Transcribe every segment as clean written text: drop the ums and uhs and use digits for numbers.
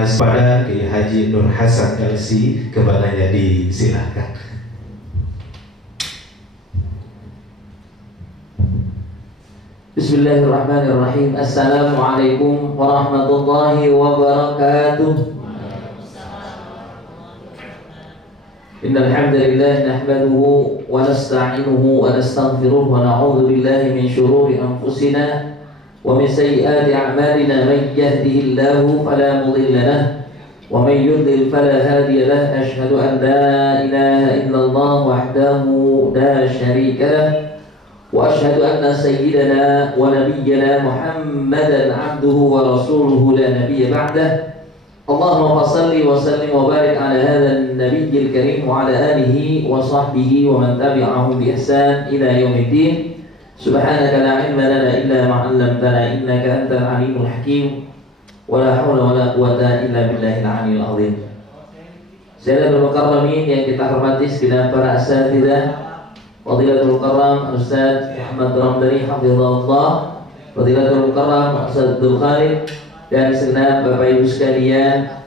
manasik pada Kiai Haji Nur Hasan LC, kepadanya disilahkan. Bismillahirrahmanirrahim. Assalamualaikum warahmatullahi wabarakatuh. Innal hamdalillah nahmaduhu wa nasta'inuhu wa nastaghfiruh wa na'udzu billahi min shururi anfusina wa min sayyiati a'malina. Man yahdihillahu fala mudilla lahu wa man yudlil fala hadiya lahu. Asyhadu an la ilaha illallah wahdahu la syarika lahu wa asyhadu anna sayyidana wa nabiyyana Muhammadan 'abduhu wa rasuluhu la nabiyya ba'dahu. Allahumma salli wa sallim wa barik ala hadzal nabiyyil karim wa ala alihi wa sahbihi wa man tabi'ahum bi ihsan ila yaumiddin. Subhanaka la ilma lana illa ma 'allamtana innaka antal alimul hakim. Wa la haula wa la quwwata illa billahil aliyyil azim. Sayyidul mukarramin yang kita hormati sekalian para asatidzah, Fadilatul Mukarram Ustaz Muhammad Ramdhani hafizahullah, Fadilatul Mukarram Ustaz Abdul Khalid, dan segenap Bapak Ibu sekalian,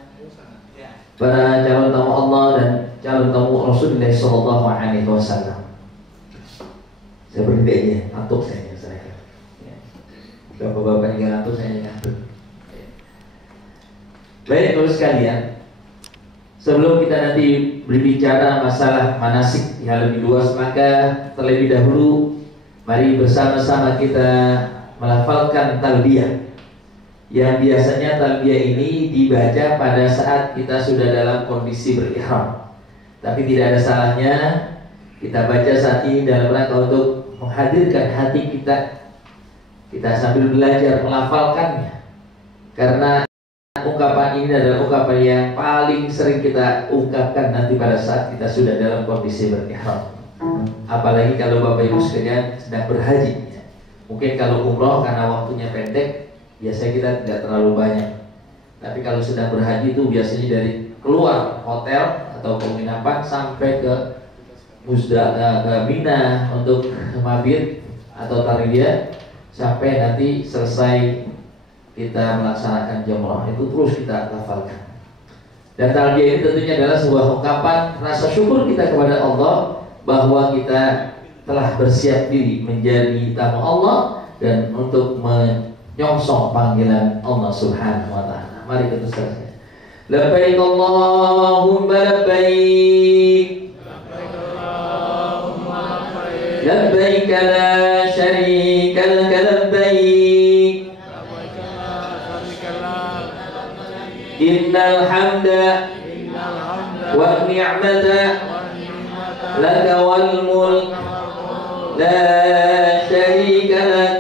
para calon tamu Allah dan calon tamu Rasulullah Sallallahu Alaihi Wasallam. Saya berhenti aja, ngantuk saya. Bapak-bapak yang ngantuk, saya ngantuk. Baik Ibu sekalian, sebelum kita nanti berbicara masalah manasik yang lebih luas, maka terlebih dahulu mari bersama-sama kita melafalkan talbiyah. Yang biasanya talbiyah ini dibaca pada saat kita sudah dalam kondisi berihram. Tapi tidak ada salahnya kita baca saat ini dalam rangka untuk menghadirkan hati kita. Kita sambil belajar melafalkannya. Karena ungkapan ini adalah ungkapan yang paling sering kita ungkapkan nanti pada saat kita sudah dalam kondisi berihram. Apalagi kalau Bapak Ibu sekalian sedang berhaji. Mungkin kalau umroh karena waktunya pendek, biasanya kita tidak terlalu banyak. Tapi kalau sedang berhaji itu biasanya dari keluar hotel atau penginapan sampai ke Mina untuk mabit atau tarwiyah, sampai nanti selesai kita melaksanakan jumrah, itu terus kita lafalkan. Dan talbiyah ini tentunya adalah sebuah ungkapan rasa syukur kita kepada Allah bahwa kita telah bersiap diri menjadi tamu Allah dan untuk menyongsong panggilan Allah Subhanahu wa taala. Mari kita selesai. Labbaik Allahumma labbaik. Labbaik la syarika lak labbaik. Innal hamda wa ni'mata laka wal mulk la syarika lak.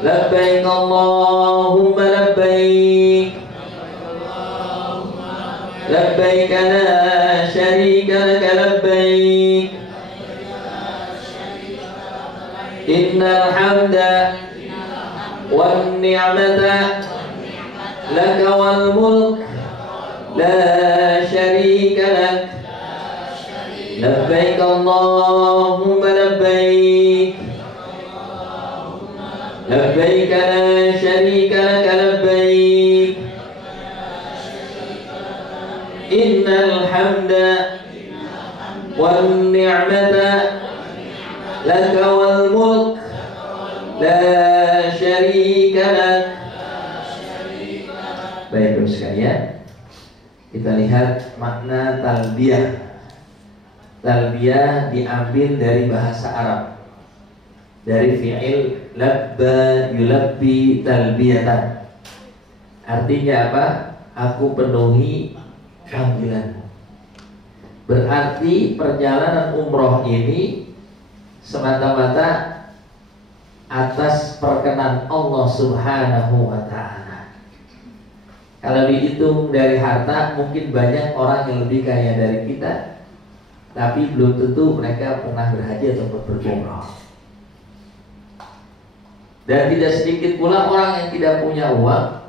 Labbaik Allahumma labbaik. Labbaik la syarika lak labbaik. Innal hamda wan ni'mata laka wal mulk la syarika lak. Labbaik Allahumma labbaik. Labbaik la syarika lak labbaik. Innal hamda wan ni'mata laka wal mulk la syarika lak. Baik Bapak sekalian, kita lihat makna talbiyah. Talbiyah diambil dari bahasa Arab, dari fi'il labba yulabbi talbiyatan. Artinya apa? Aku penuhi panggilanmu. Berarti perjalanan umroh ini semata-mata atas perkenan Allah Subhanahu wa ta'ala. Kalau dihitung dari harta, mungkin banyak orang yang lebih kaya dari kita, tapi belum tentu mereka pernah berhaji atau berumrah. Dan tidak sedikit pula orang yang tidak punya uang,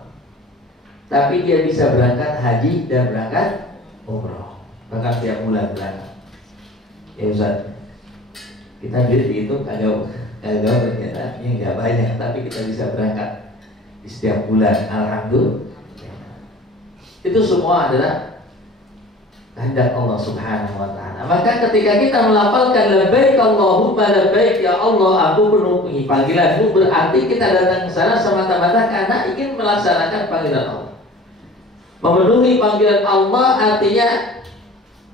tapi dia bisa berangkat haji dan berangkat umrah, bahkan tiap bulan berangkat. Ya Ustaz, kita duit dihitung agak ternyata ini nggak banyak, tapi kita bisa berangkat di setiap bulan. Alhamdulillah. Itu semua adalah kehendak Allah Subhanahu wa taala. Maka ketika kita melafalkan labbaik Allahumma labbaik, ya Allah aku penuhi panggilanmu, berarti kita datang ke sana semata-mata karena ingin melaksanakan panggilan Allah. Memenuhi panggilan Allah artinya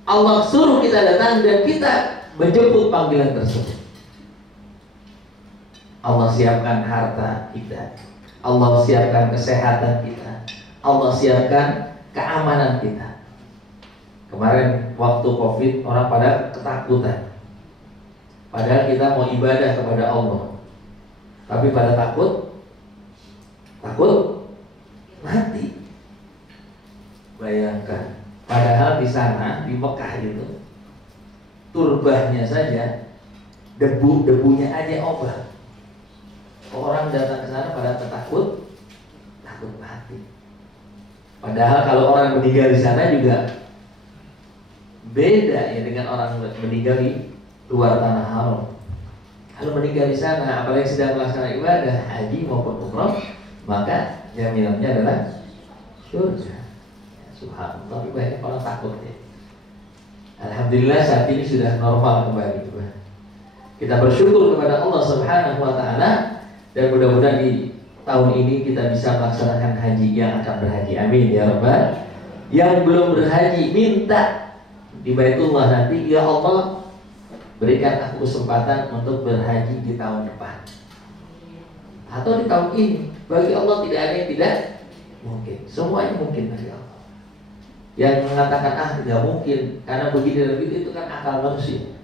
Allah suruh kita datang dan kita menjemput panggilan tersebut. Allah siapkan harta kita, Allah siapkan kesehatan kita, Allah siapkan keamanan kita. Kemarin waktu Covid orang pada ketakutan, padahal kita mau ibadah kepada Allah, tapi pada takut mati. Bayangkan, padahal di sana di Mekah itu turbahnya saja debunya aja obat. Orang datang ke sana pada takut mati. Padahal kalau orang meninggal di sana juga beda ya dengan orang meninggal di luar tanah haram. Kalau meninggal di sana, apalagi sedang melaksanakan ibadah haji maupun umrah, maka jaminannya adalah surga. Ya, subhanallah, banyak orang takut ya. Alhamdulillah saat ini sudah normal kembali. Kita bersyukur kepada Allah Subhanahu wa taala dan mudah-mudahan di tahun ini kita bisa melaksanakan haji yang akan berhaji. Amin ya rabbal. Yang belum berhaji minta di Baitullah nanti, ya Allah berikan aku kesempatan untuk berhaji di tahun depan atau di tahun ini. Bagi Allah tidak ada yang tidak mungkin, semuanya mungkin bagi Allah. Yang mengatakan tidak mungkin karena begini dan begitu, itu kan akal manusia.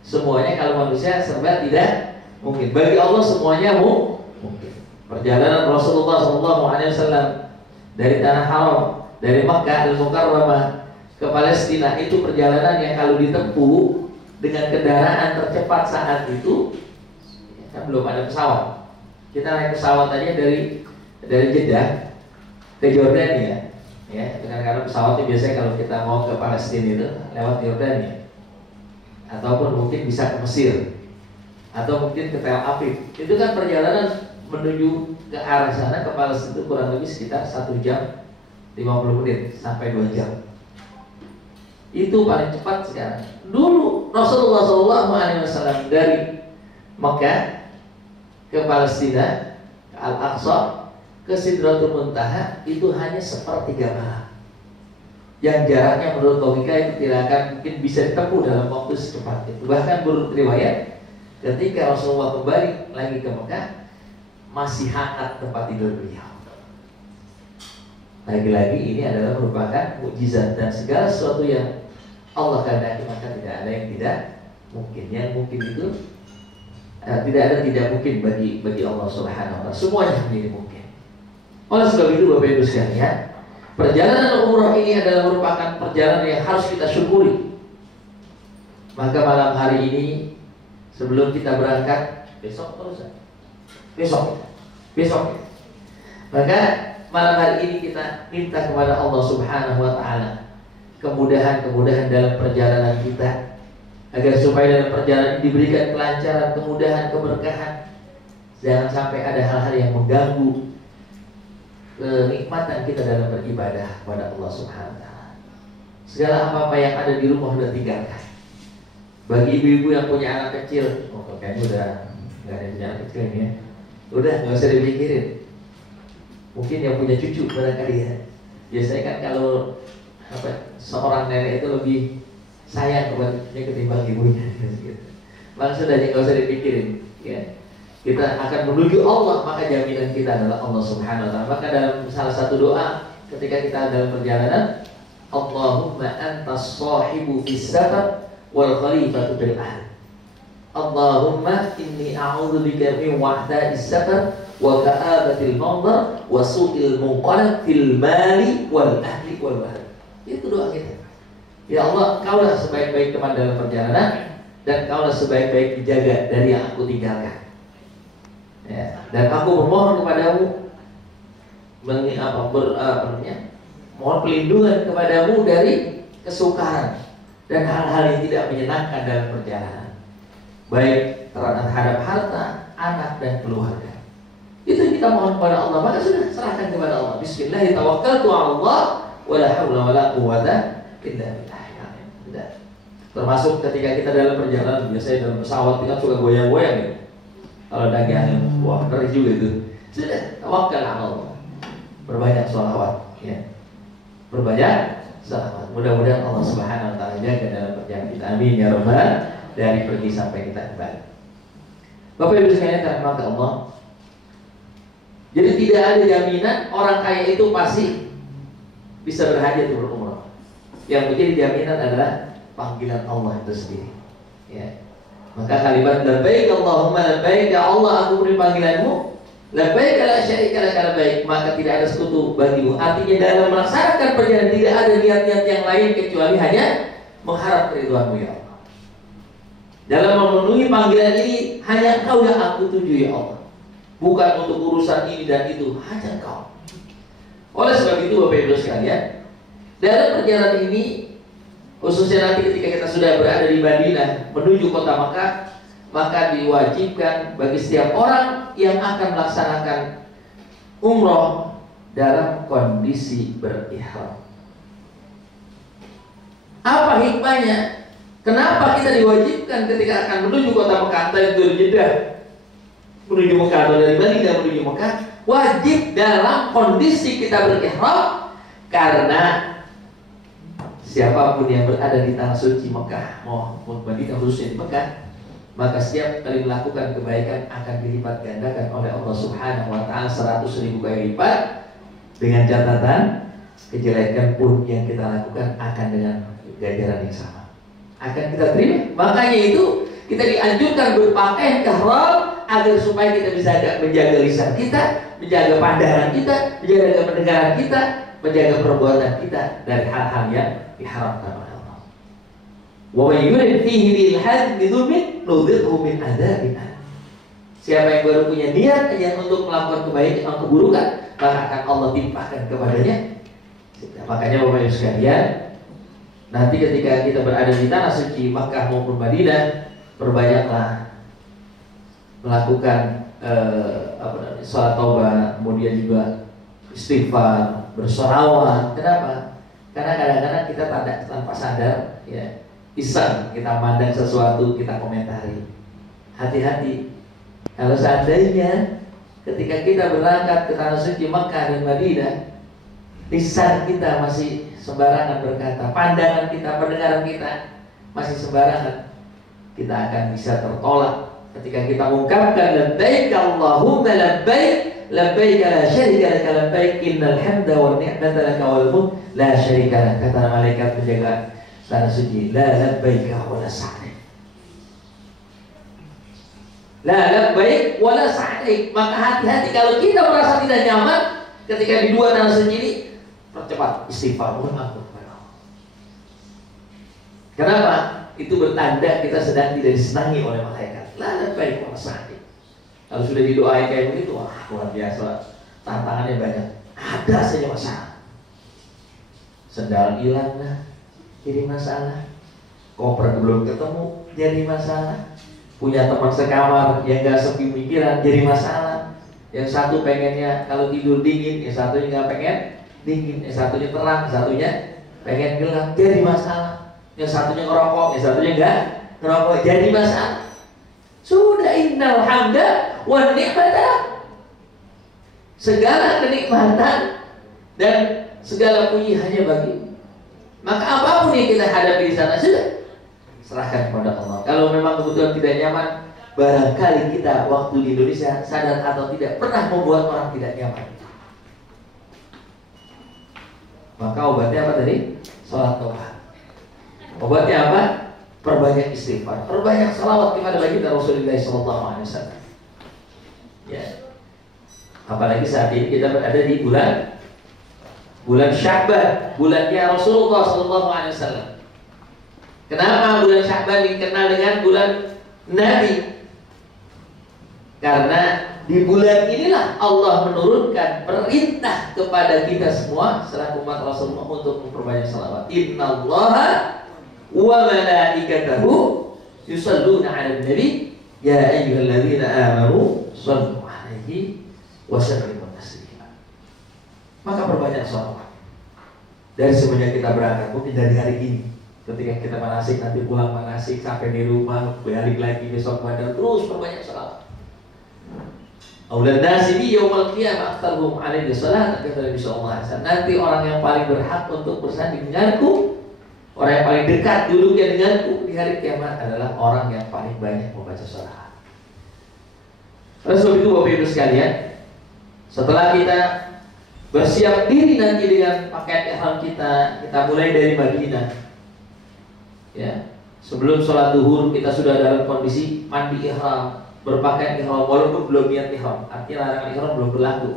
Semuanya kalau manusia serba tidak mungkin, bagi Allah semuanya mungkin. Perjalanan Rasulullah SAW dari tanah haram, dari Makkah Al-Mukarramah ke Palestina, itu perjalanan yang kalau ditempuh dengan kendaraan tercepat saat itu, kan belum ada pesawat. Kita naik pesawat aja dari Jeddah ke Jordania, ya, dengan karena pesawatnya biasanya kalau kita mau ke Palestina itu lewat Jordania, ataupun mungkin bisa ke Mesir, atau mungkin ke Tel Aviv. Itu kan perjalanan menuju ke arah sana ke Palestina itu kurang lebih sekitar 1 jam 50 menit sampai 2 jam. Itu paling cepat sekarang. Dulu Rasulullah SAW dari Mekah ke Palestina, ke Al-Aqsa, ke Sidratul Muntaha itu hanya sepertiga malam. Yang jaraknya menurut logika itu tidak akan mungkin bisa ditempuh dalam waktu secepat itu. Bahkan menurut riwayat, ketika Rasulullah kembali lagi ke Mekah, masih hangat tempat tidur beliau. Lagi-lagi ini adalah merupakan mukjizat, dan segala sesuatu yang Allah kehendaki maka tidak ada yang tidak mungkin. Yang mungkin itu tidak ada tidak mungkin bagi Allah Subhanahu wa taala. Semuanya menjadi mungkin. Oleh sebab itu Bapak Ibu sekalian, perjalanan umrah ini adalah merupakan perjalanan yang harus kita syukuri. Maka malam hari ini sebelum kita berangkat, besok, maka malam hari ini kita minta kepada Allah Subhanahu wa taala kemudahan dalam perjalanan kita, agar supaya dalam perjalanan diberikan kelancaran, kemudahan, keberkahan. Jangan sampai ada hal-hal yang mengganggu kenikmatan kita dalam beribadah kepada Allah Subhanahu wa taala. Segala apa-apa yang ada di rumah sudah tinggalkan. Bagi ibu-ibu yang punya anak kecil, kayaknya udah nggak ada punya anak kecil ini ya, udah nggak usah dipikirin. Mungkin yang punya cucu barangkali ya. Biasanya kan kalau seorang nenek itu lebih sayang kepada cucunya ketimbang ibunya. Maksudnya nggak usah dipikirin. Ya. Kita akan menuju Allah, maka jaminan kita adalah Allah Subhanahu wa taala. Maka dalam salah satu doa ketika kita dalam perjalanan, Allahumma antas sahibu fis safar wal khalifatu bil ahl. Allahumma inni a'udzubika min wahda'is safar wa ka'abatil manzar wa su'il munqalab fil mali wal ahli wal walad. Itu doa kita. Ya Allah, Kaulah sebaik-baik teman dalam perjalanan, dan Kaulah sebaik-baik dijaga dari yang aku tinggalkan. Ya, dan aku memohon kepadamu mohon pelindungan kepadamu dari kesukaran dan hal-hal yang tidak menyenangkan dalam perjalanan, baik terhadap harta, anak, dan keluarga. Itu kita mohon kepada Allah, maka sudah serahkan kepada Allah. Bismillahirrahmanirrahim, tawakkaltu 'ala Allah wala haula wala quwwata illa billah. Tidak. Termasuk ketika kita dalam perjalanan, biasanya dalam pesawat kita suka goyang-goyang ya. Kalau lagi angin, wah ngeri juga itu. Sudah, tawakkal ala Allah. Berbanyak sholawat, ya. Berbanyak sholawat. Mudah-mudahan Allah Subhanahu wa taala jaga dalam perjalanan kita. Amin ya rabbal dari pergi sampai kita kembali. Bapak Ibu sekalian rahmat Allah. Jadi tidak ada jaminan orang kaya itu pasti bisa berhaji atau berumrah. Yang menjadi jaminan adalah panggilan Allah itu sendiri. Ya. Maka kalimat labbaik Allahumma labbaik, ya Allah aku beri panggilanmu, labbaik la syarika lak labbaik, maka tidak ada sekutu bagimu. Artinya dalam melaksanakan perjalanan tidak ada niat-niat yang lain kecuali hanya mengharap ridwanmu ya Allah. Dalam memenuhi panggilan ini hanya Engkau yang aku tuju ya Allah. Bukan untuk urusan ini dan itu, hanya Engkau. Oleh sebab itu Bapak Ibu sekalian, dalam perjalanan ini, khususnya nanti ketika kita sudah berada di Madinah menuju kota Makkah, maka diwajibkan bagi setiap orang yang akan melaksanakan umroh dalam kondisi berihram. Apa hikmahnya? Kenapa kita diwajibkan ketika akan menuju kota Makkah, dari Jeddah menuju Makkah atau dari Madinah menuju Makkah, wajib dalam kondisi kita berihram? Karena siapapun yang berada di tanah suci Mekah maupun Madinah, khususnya di Mekah, maka setiap kali melakukan kebaikan akan dilipat gandakan oleh Allah Subhanahu wa taala 100.000 kali lipat, dengan catatan kejelekan pun yang kita lakukan akan dengan ganjaran yang sama akan kita terima. Makanya itu kita dianjurkan berpakaian ihram agar supaya kita bisa menjaga lisan kita, menjaga pandangan kita, menjaga pendengaran kita, menjaga perbuatan kita dari hal-hal yang diharamkan oleh Allah. Wa may yurid fihi bil hadz bidzulmin nudhiqhu min adzabin. Siapa yang baru punya niat yang untuk melakukan kebaikan atau keburukan, maka akan Allah timpahkan kepadanya. Makanya Bapak Ibu sekalian, nanti ketika kita berada di tanah suci Makkah maupun Madinah, perbanyaklah melakukan salat taubat, kemudian juga istighfar, bersolawat. Kenapa? Karena kadang-kadang kita tanpa sadar, ya, iseng kita mandang sesuatu, kita komentari. Hati-hati. Kalau seandainya ketika kita berangkat ke tanah suci Makkah dan Madinah, lisan kita masih sembarangan berkata, pandangan kita, pendengaran kita masih sembarangan, kita akan bisa tertolak ketika kita mengungkapkan labbaik Allahumma labbaik, labbaik la syarika lak labbaik, innal hamda wan ni'mata lak wal mulk la syarika lak. Kata malaikat penjaga tanah suci, la labbaik wa la sa'dik, la labbaik wa la sa'dik. Maka hati-hati kalau kita merasa tidak nyaman ketika di dua tanah suci ini, percepat istighfar, mohon ampun kepada Allah. Kenapa? Itu bertanda kita sedang tidak disenangi oleh malaikat. La labbaik wa la sa'dik. Kalau sudah didoain kayak begitu, wah luar biasa, tantangannya banyak. Ada saja masalah. Sendal hilang lah, jadi masalah. Koper belum ketemu, jadi masalah. Punya teman sekamar yang gak sepemikiran, jadi masalah. Yang satu pengennya kalau tidur dingin, yang satunya gak pengen dingin, yang satunya terang, yang satunya pengen gelap, jadi masalah. Yang satunya ngerokok, yang satunya gak ngerokok, jadi masalah. Sudah, innal hamda wan ni'mata, segala kenikmatan dan segala puji hanya bagi. Maka apapun yang kita hadapi di sana, sudah serahkan kepada Allah. Kalau memang kebetulan tidak nyaman, barangkali kita waktu di Indonesia sadar atau tidak pernah membuat orang tidak nyaman. Maka obatnya apa tadi? Salat taubat. Obatnya apa? Perbanyak istighfar, perbanyak salawat kepada baginda Rasulullah SAW. Ya. Apalagi saat ini kita berada di bulan Sya'ban, bulannya Rasulullah SAW. Kenapa bulan Sya'ban dikenal dengan bulan Nabi? Karena di bulan inilah Allah menurunkan perintah kepada kita semua selaku umat Rasulullah untuk memperbanyak salawat. Innallaha wa malaikatahu yusalluna 'alan nabi ya ayyuhalladzina amanu shallu 'alaihi wa sallimu taslima. Maka perbanyak salawat. dari semenjak kita berangkat, mungkin dari hari ini. Ketika kita manasik, nanti pulang manasik, sampai di rumah, balik lagi besok bandar, terus perbanyak salat. Aulan nasi bi yaumil qiyamah aktsaruhum 'alaihi salat, kata Nabi sallallahu alaihi wasallam. Nanti orang yang paling berhak untuk bersanding denganku, orang yang paling dekat duduknya denganku di hari kiamat adalah orang yang paling banyak membaca salat. Oleh sebab itu Bapak Ibu sekalian, setelah kita bersiap diri nanti dengan pakaian ihram kita mulai dari Madinah. Ya, sebelum sholat duhur kita sudah dalam kondisi mandi ihram, berpakaian ihram walaupun belum niat ihram. Artinya larangan ihram belum berlaku.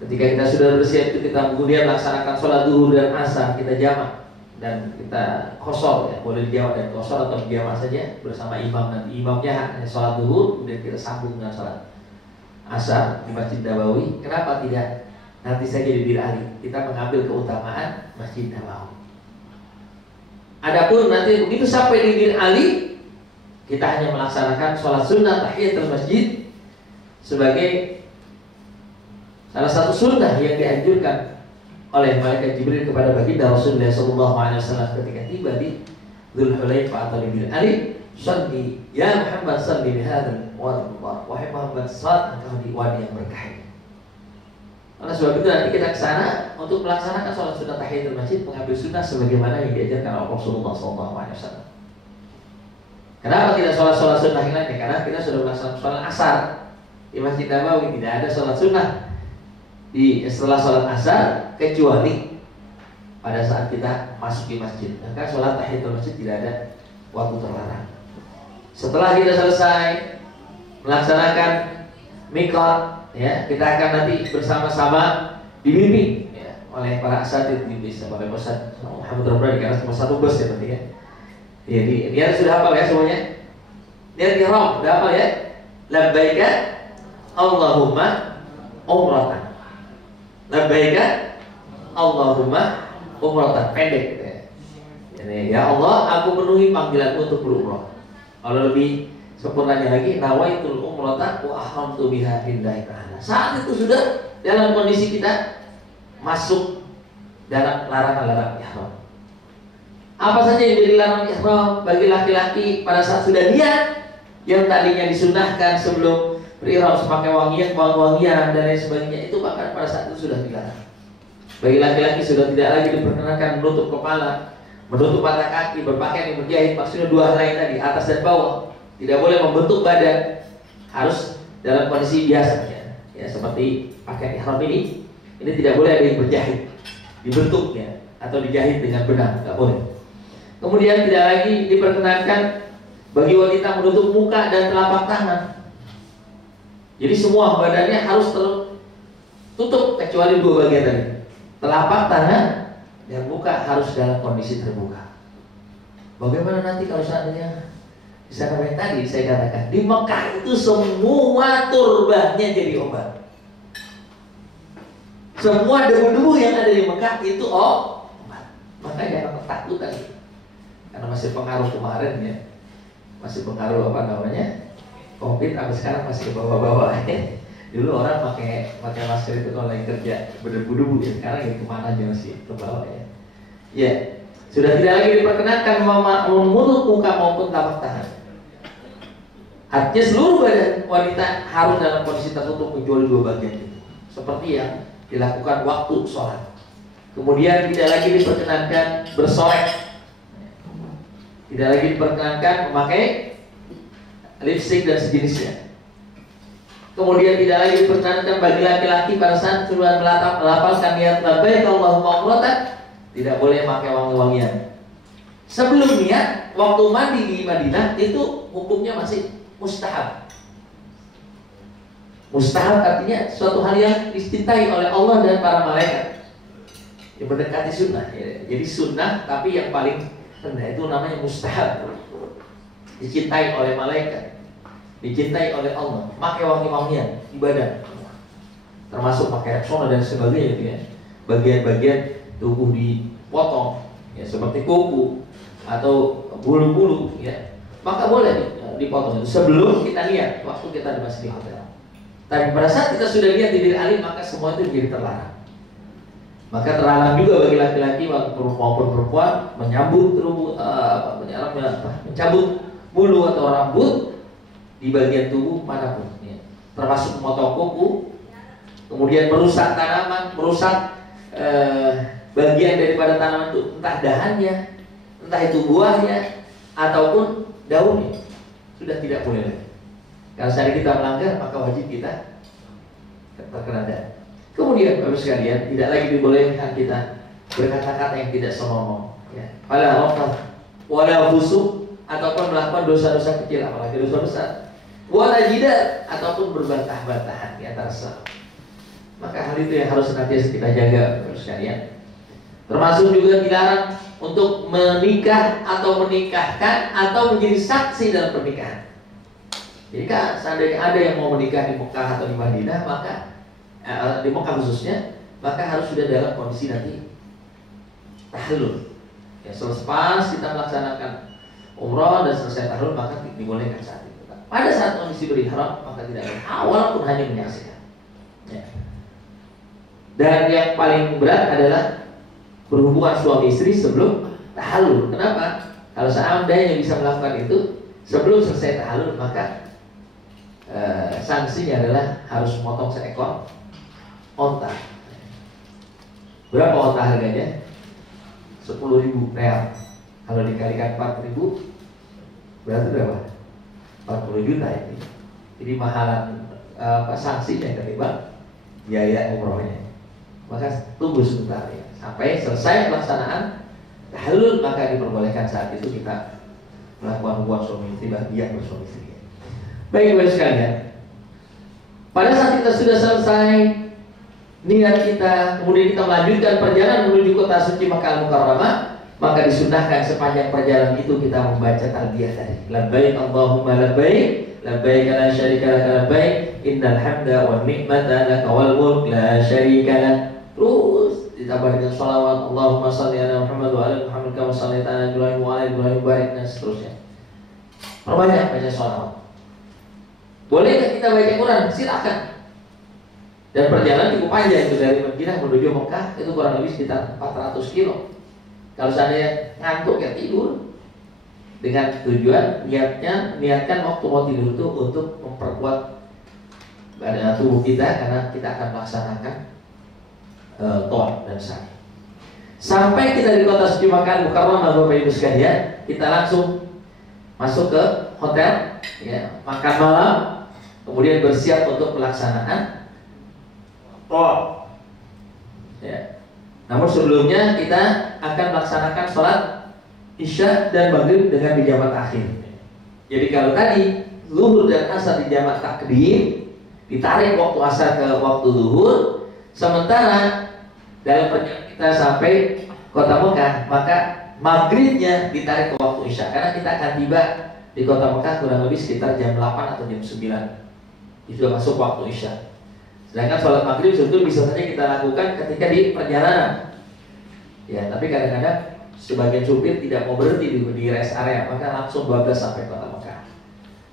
Ketika kita sudah bersiap itu kita kemudian laksanakan sholat duhur dan asar, kita jamak dan kita qashar, ya, boleh dijamak dan qashar atau dijamak saja bersama imam. Nanti imamnya hanya sholat duhur, kemudian kita sambung dengan sholat asar di Masjid Nabawi. Kenapa tidak nanti saja di Bir Ali? Kita mengambil keutamaan Masjid Nabawi. Adapun nanti begitu sampai di Bir Ali, kita hanya melaksanakan sholat sunnah tahiyatul masjid sebagai salah satu sunnah yang dianjurkan oleh malaikat Jibril kepada baginda Rasulullah SAW ketika tiba di Dzulhulaifah atau di Bir Ali. Salli ya Muhammad, salli di hadzal wadi mubarak. Wahai Muhammad, salat engkau di wadi yang berkah. Oleh sebab itu nanti kita ke sana untuk melaksanakan sholat sunnah tahiyatul masjid, mengambil sunnah sebagaimana yang diajarkan oleh Rasulullah SAW. Kenapa tidak sholat sunnah yang lainnya? Karena kita sudah melaksanakan sholat asar di Masjid Nabawi. Tidak ada sholat sunnah setelah sholat asar kecuali pada saat kita masuk di masjid. Maka sholat tahiyatul masjid tidak ada waktu terlarang. Setelah kita selesai melaksanakan mikot, ya, kita akan nanti bersama-sama dibimbing, ya, oleh para asatidz, oleh Ustaz Muhammad Rabbani, karena cuma satu bus ya berarti ya. Jadi dia sudah hafal ya semuanya. Dia ihram sudah hafal ya. Labbaika Allahumma umratan. Labbaika Allahumma umratan, pendek gitu ya. Jadi ya Allah, aku penuhi panggilanmu untuk berumrah. Kalau lebih sempurnanya lagi, nawaitul umrata wa ahramtu biha lillahi ta'ala. Saat itu sudah dalam kondisi kita masuk dalam larangan-larangan ihram. Apa saja yang jadi larangan ihram bagi laki-laki pada saat sudah niat, yang tadinya disunahkan sebelum berihram memakai wangian dan lain sebagainya, itu bahkan pada saat itu sudah dilarang. Bagi laki-laki sudah tidak lagi diperkenankan menutup kepala, menutup mata kaki, berpakaian yang berjahit. Maksudnya dua hal lain tadi, atas dan bawah. Tidak boleh membentuk badan, harus dalam kondisi biasa ya, seperti pakaian ihram ini tidak boleh ada yang berjahit, dibentuk ya, atau dijahit dengan benang, nggak boleh. Kemudian tidak lagi diperkenankan bagi wanita menutup muka dan telapak tangan. Jadi semua badannya harus tertutup kecuali dua bagian tadi, telapak tangan dan muka harus dalam kondisi terbuka. Bagaimana nanti kalau seandainya di sana yang tadi saya katakan di Mekah itu semua turbahnya jadi obat. Semua debu-debu yang ada di Mekah itu obat. Makanya jangan ketakutan, karena masih pengaruh kemarin ya, masih pengaruh COVID sampai sekarang masih ke bawah-bawah ya. Dulu orang pakai masker itu kalau lagi kerja berdebu-debu ya, sekarang ya kemana aja masih ke bawah ya. Ya, sudah tidak lagi diperkenankan menutup muka maupun telapak tangan. Artinya seluruh badan wanita harus dalam kondisi tertutup kecuali dua bagian itu, seperti yang dilakukan waktu sholat. Kemudian tidak lagi diperkenankan bersorek, tidak lagi diperkenankan memakai lipstick dan sejenisnya. Kemudian tidak lagi diperkenankan bagi laki-laki pada saat sudah melafalkan niat labbaik Allahumma umratan, tidak boleh memakai wangi-wangian. Sebelum niat, waktu mandi di Madinah itu hukumnya masih mustahab. Mustahab artinya suatu hal yang dicintai oleh Allah dan para malaikat, yang mendekati sunnah ya. Jadi sunnah tapi yang paling rendah itu namanya mustahab, dicintai oleh malaikat, dicintai oleh Allah. Pakai wangi-wangian di badan, termasuk pakai Rexona dan sebagainya gitu ya. Bagian-bagian tubuh dipotong ya, seperti kuku atau bulu-bulu ya, maka boleh dipotong itu sebelum kita niat waktu kita masih di hotel. Tapi pada saat kita sudah niat di Bir Ali, maka semua itu menjadi terlarang. Maka terlarang juga bagi laki-laki maupun perempuan mencabut bulu atau rambut di bagian tubuh manapun, ya. Termasuk memotong kuku, kemudian merusak tanaman, merusak bagian daripada tanaman itu, entah dahannya, entah itu buahnya ataupun daunnya, sudah tidak boleh lagi. Kalau sekali kita melanggar, maka wajib kita terkena denda. Kemudian Bapak sekalian, tidak lagi dibolehkan kita berkata-kata yang tidak senonoh, ya. Wala rafat, wala fusuk, ataupun melakukan dosa-dosa kecil, apalagi dosa besar. Wala jidal, ataupun berbantah-bantahan di antara sesama. Maka hal itu yang harus senantiasa kita jaga, Bapak sekalian. Termasuk juga dilarang untuk menikah atau menikahkan atau menjadi saksi dalam pernikahan. Jika seandainya ada yang mau menikah di Mekah atau di Madinah, maka di Mekah khususnya, maka harus sudah dalam kondisi nanti tahallul. Ya, selepas kita melaksanakan umrah dan selesai tahallul, maka dibolehkan saat itu. Pada saat kondisi berihram, maka tidak boleh, walaupun hanya menyaksikan. Ya. Dan yang paling berat adalah berhubungan suami istri sebelum tahallul. Kenapa? Kalau seandainya bisa melakukan itu sebelum selesai tahallul, maka sanksinya adalah harus memotong seekor onta. Berapa onta harganya? 10.000 real. Kalau dikalikan 4.000 berarti berapa? 40 juta ini. Jadi mahalan sanksinya ketimbang biaya umrohnya. Maka tunggu sebentar, ya, sampai selesai pelaksanaan tahallul, maka diperbolehkan saat itu kita melakukan hubungan suami istri, bahagia bersuami istri. Baik Bapak sekalian, pada saat kita sudah selesai niat kita, kemudian kita melanjutkan perjalanan menuju kota suci Makkah Al-Mukarramah, maka disunahkan sepanjang perjalanan itu kita membaca talbiyah tadi. Labbaik Allahumma labbaik, labbaik la syarika lak labbaik, innal hamda wan ni'mata lak wal mulk la syarika lak. Terus ditambah dengan shalawat, Allahumma shalli ala Muhammad wa ala Muhammad kama shallaita ala Ibrahim wa ala Ibrahim barik, dan seterusnya. Perbanyak baca shalawat. Bolehkah kita baca Quran? Silakan. Dan perjalanan cukup panjang itu dari Madinah menuju Mekah, itu kurang lebih sekitar 400 kilo. Kalau seandainya ngantuk ya tidur. Dengan tujuan niatkan waktu mau tidur itu untuk memperkuat badan tubuh kita, karena kita akan melaksanakan tawaf dan sa'i. Sampai kita di kota suci Makkah Al-Mukarramah, Bapak Ibu sekalian, kita langsung masuk ke hotel, ya, makan malam, kemudian bersiap untuk pelaksanaan tawaf. Ya. Namun sebelumnya kita akan melaksanakan sholat Isya dan Maghrib dengan di jamak akhir. Jadi kalau tadi zuhur dan asar di jamak takdim, ditarik waktu asar ke waktu zuhur, sementara dalam perjalanan kita sampai kota Mekah, maka Maghribnya ditarik ke waktu Isya, karena kita akan tiba di kota Mekah kurang lebih sekitar jam 8 atau jam 9. Itu sudah masuk waktu Isya. Sedangkan sholat Maghrib sebetulnya bisa saja kita lakukan ketika di perjalanan. Ya, tapi kadang-kadang sebagian supir tidak mau berhenti di rest area, maka langsung 12 sampai kota Mekah.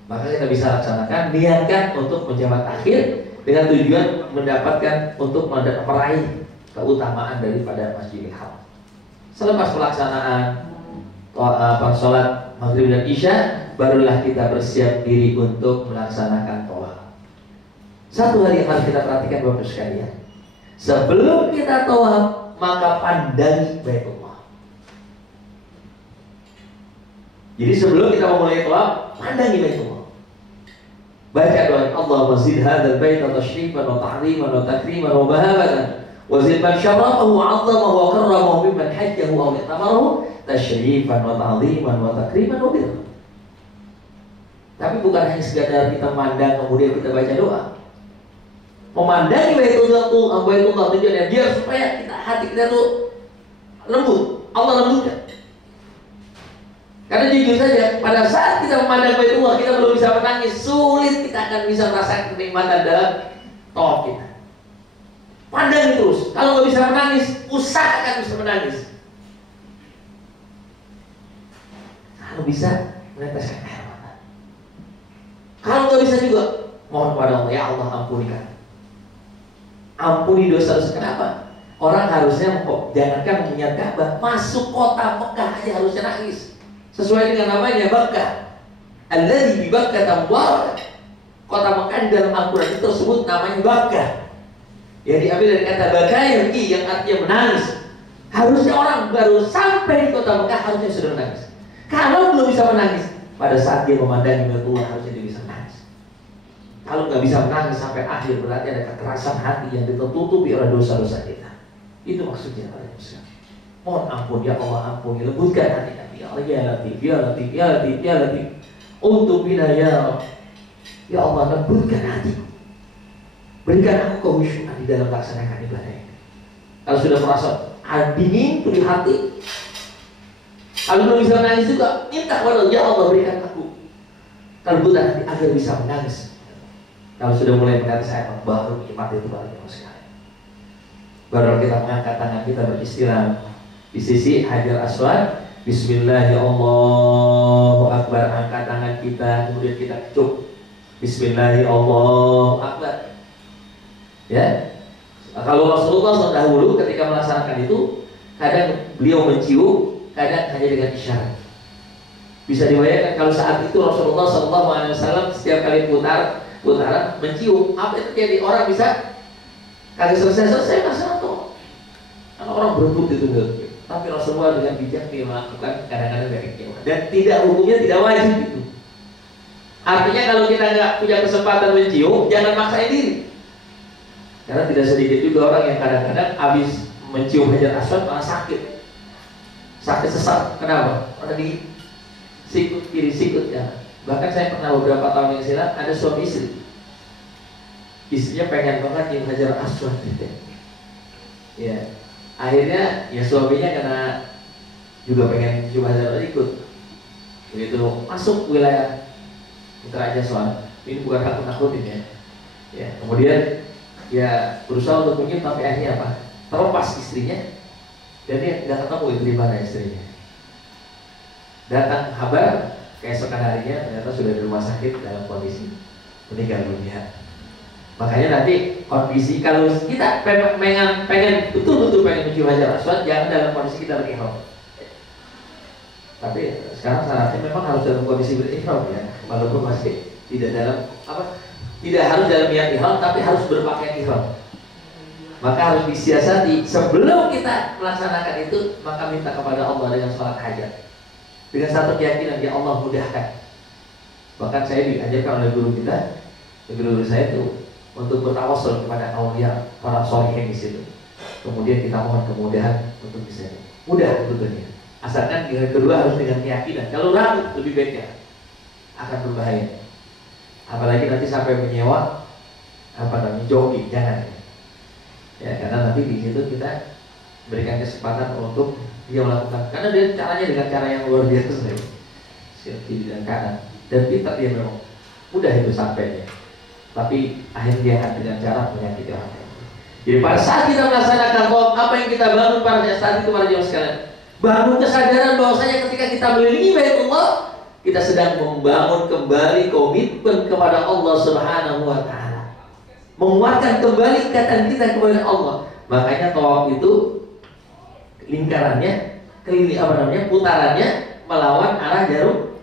Maka kita bisa laksanakan, niatkan untuk menjabat akhir dengan tujuan mendapatkan untuk meraih keutamaan daripada Masjidil Haram. Selepas pelaksanaan sholat Maghrib dan Isya, barulah kita bersiap diri untuk melaksanakan tawaf. Satu hal yang harus kita perhatikan Bapak sekalian, sebelum kita tawaf, maka pandangi Baitullah. Jadi sebelum kita memulai tawaf, pandangi Baitullah. Baca doa, Allahumma zid hadzal baita tashrifan wa ta'ziman wa takriman wa mahabatan wa zid man syarafahu wa 'azzamahu wa karramahu mimman hajjahu aw i'tamarahu tashrifan wa ta'ziman wa takriman wa birran. Tapi bukan hanya sekadar kita memandang kemudian kita baca doa. Memandangi Baitullah tujuannya biar supaya hati kita tuh lembut, Allah lembutkan. Karena jujur saja, pada saat kita memandang Baitullah kita belum bisa menangis, sulit kita akan bisa merasakan kenikmatan dalam tawaf kita. Pandang terus, kalau nggak bisa menangis, usahakan bisa menangis. Kalau bisa, meneteskan air mata. Kalau nggak bisa juga, mohon kepada Allah, ya Allah ampunikan. Ampuni dosa-dosa. Kenapa? Orang harusnya jangankan mengingat Ka'bah, masuk kota Mekah aja harusnya nangis. Sesuai dengan namanya Makkah. Alladzi bi Bakkah mubarak. Kota Mekah di dalam Al-Qur'an itu tersebut namanya Bakkah. Ya diambil dari kata bakaya yang artinya menangis. Harusnya orang baru sampai di kota Mekah harusnya sudah menangis. Kalau belum bisa menangis, pada saat dia memandangi Baitullah harusnya dia bisa menangis. Kalau nggak bisa menangis sampai akhir, berarti ada kekerasan hati yang ditutupi oleh dosa-dosa kita. Itu maksudnya para muslim. Mohon ampun ya Allah, ampuni, lembutkan hati kami. Ya Allah, ya Latif, ya Latif, ya Latif, ya Latif. Untuk bila ya Allah, lembutkan hati. Berikan aku kehusyuan di dalam melaksanakan ibadah ini. Kalau sudah merasa dingin di hati, kalau belum bisa menangis juga, minta kepada ya Allah, berikan aku kelembutan hati agar bisa menangis. Kalau sudah mulai menangis, saya baru nikmat itu baru sekali. Baru kita mengangkat tangan kita beristilah di sisi Hajar Aswad. Bismillahirrahmanirrahim, Allahu Akbar. Angkat tangan kita, kemudian kita kecup. Bismillahirrahmanirrahim, Allahu Akbar. Ya, kalau Rasulullah dahulu ketika melaksanakan itu, kadang beliau mencium, kadang hanya dengan isyarat. Bisa dibayangkan kalau saat itu Rasulullah SAW setiap kali putaran mencium, apa itu jadi orang bisa kagak selesai masalah tuh. Karena orang berebut itu enggak. Tapi Rasulullah dengan bijak dia melakukan kadang-kadang dari kecewa. Dan tidak hukumnya tidak wajib itu. Artinya kalau kita nggak punya kesempatan mencium, jangan maksain diri. Karena tidak sedikit juga orang yang kadang-kadang habis mencium Hajar Aswad malah sakit sesat. Kenapa? Karena di sikut kiri sikut ya. Bahkan saya pernah beberapa tahun yang silam ada suami istri. Istrinya pengen banget nyium Hajar Aswad gitu. Ya, akhirnya ya suaminya karena juga pengen nyium Hajar Aswad ikut. Begitu masuk wilayah putra aja soal ini bukan aku nakutin ya. Ya, kemudian ya berusaha untuk menyium tapi akhirnya apa? Terlepas istrinya dan dia nggak ketemu itu di mana istrinya. Datang kabar keesokan harinya ternyata sudah di rumah sakit dalam kondisi meninggal dunia. Makanya nanti kondisi kalau kita pengen betul-betul pengen mencium Hajar Aswad, jangan dalam kondisi kita berihram. Tapi sekarang syaratnya memang harus dalam kondisi berihram ya, walaupun masih tidak dalam tidak harus dalam niat ihram, tapi harus berpakaian ihram. Maka harus disiasati sebelum kita melaksanakan itu, maka minta kepada Allah dengan sholat hajat, dengan satu keyakinan ya Allah mudahkan. Bahkan saya diajarkan oleh guru saya itu untuk bertawassul kepada aulia para sholihin di situ. Kemudian kita mohon kemudahan untuk bisa mudah tentunya. Asalkan yang kedua harus dengan keyakinan. Kalau ragu lebih baiknya akan berbahaya. Apalagi nanti sampai menyewa joki, jangan. Ya, karena nanti di situ kita berikan kesempatan untuk dia melakukan. Karena dia caranya dengan cara yang luar biasa, kiri dan kanan. Dan pintar dia memang mudah itu sampainya. Tapi akhirnya dia akan dengan cara menyakiti orang lain. Jadi pada saat kita melaksanakan apa yang kita bangun pada saat itu para jemaah sekalian, bangun kesadaran bahwasanya ketika kita melilingi Baitullah, kita sedang membangun kembali komitmen kepada Allah Subhanahu wa Ta'ala, menguatkan kembali ikatan kita kepada Allah. Makanya tawaf itu lingkarannya, putarannya melawan arah jarum.